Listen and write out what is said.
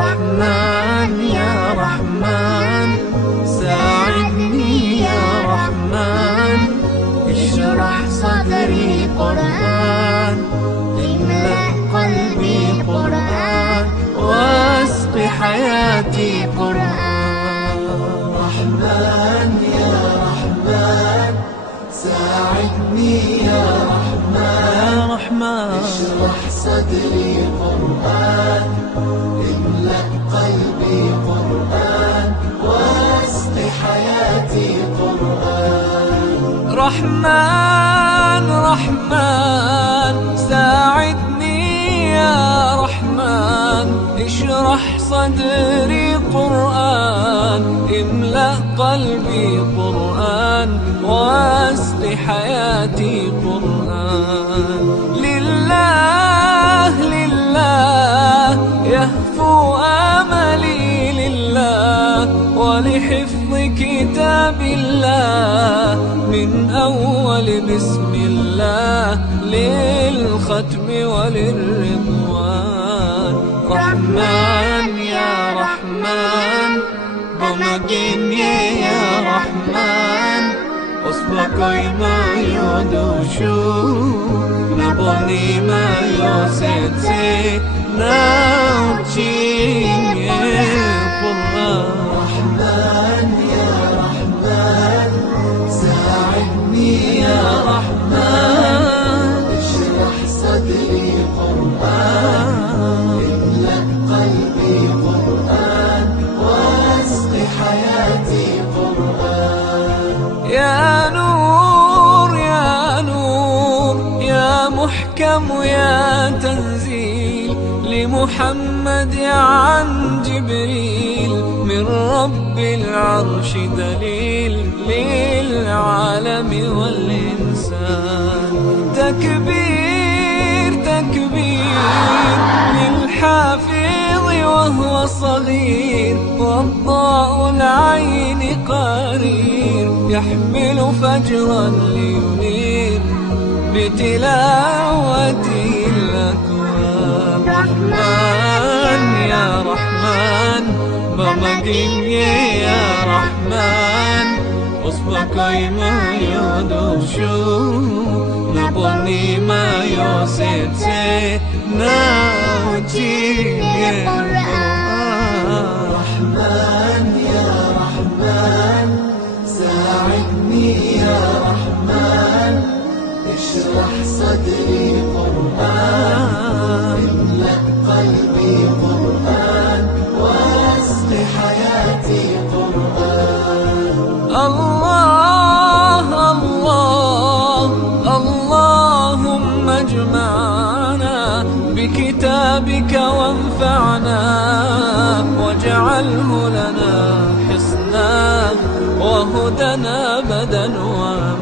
رحمن يا رحمن ساعدني يا رحمن، اشرح صدري قرآن، املأ قلبي قرآن، واسق حياتي قرآن. رحمن يا رحمن ساعدني يا رحمن، اشرح صدري قرآن، املأ قلبي قرآن، واسق حياتي قرآن. رحمن رحمن ساعدني يا رحمن، اشرح صدري قرآن، املأ قلبي قرآن، واسق حياتي قرآن. لله لله يهفو آملي لله، ولحفظ كتاب الله من أول بسم الله للختم وللرضوان. رحمن يا رحمن بمجيني يا رحمن، أصبحي ما يدوشو نبني ما يوسيتي ناوتشيني قرآن. رحمن يا رحمن ساعدني يا رحمن، اشرح صدري قرآن، املأ قلبي قرآن، واسق حياتي قرآن. يا نور يا نور يا محكم يا تنزيل لمحمد عن جبريل، من رب العرش دليل للعالم والإنسان. تكبير تكبير للحافظ وهو صغير، والضاء العين قرير، يحمل فجرا لينير بتلاوته الأكوان. رحمن يا رحمن بمجيني يا رحمن، أصبحي ما يدوشو نبني ما يوسيتي ناوتيني قرآن. رحمن يا رحمن ساعدني يا رحمن، اشرح صدري قرآن، املأ قلبي قرآن، واسق حياتي قرآن. الله الله اللهم اجمعنا بكتابك وانفعنا، واجعله لنا حصنا وهدنا أبدا وأبدا.